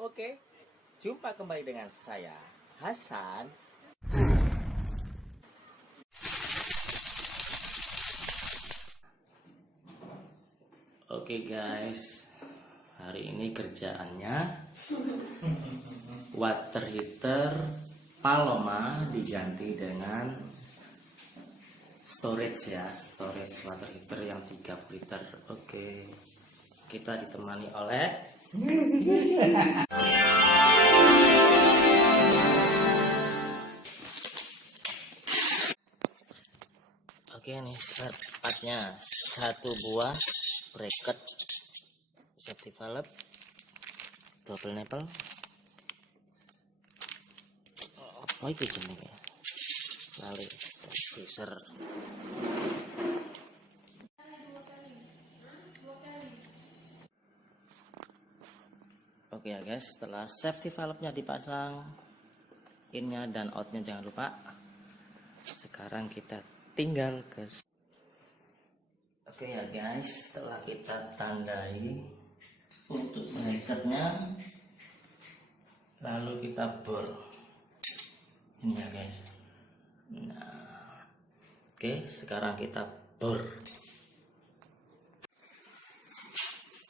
Oke, jumpa kembali dengan saya, Hasan. Oke guys, hari ini kerjaannya water heater Paloma diganti dengan storage water heater yang 30 liter. Oke, kita ditemani oleh Oke, ini partnya satu buah bracket safety valve double nipple. Apa itu jenenge? Lali freezer. Oke ya guys, setelah safety valve-nya dipasang, in-nya dan out-nya jangan lupa. Sekarang kita tinggal ke. Oke ya guys, setelah kita tandai untuk connectornya, lalu kita bor ini ya guys. Nah, oke, sekarang kita bor.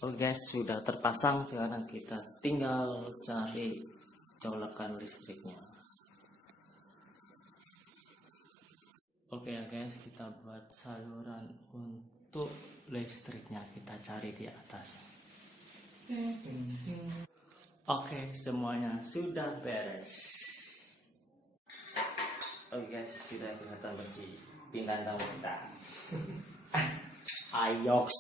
Oke guys, sudah terpasang. Sekarang kita tinggal cari colokan listriknya. Oke ya guys, kita buat saluran untuk listriknya, kita cari di atas. Oke, semuanya sudah beres. Oke guys, sudah kelihatan bersih. Bintang tamu kita. Ayoks.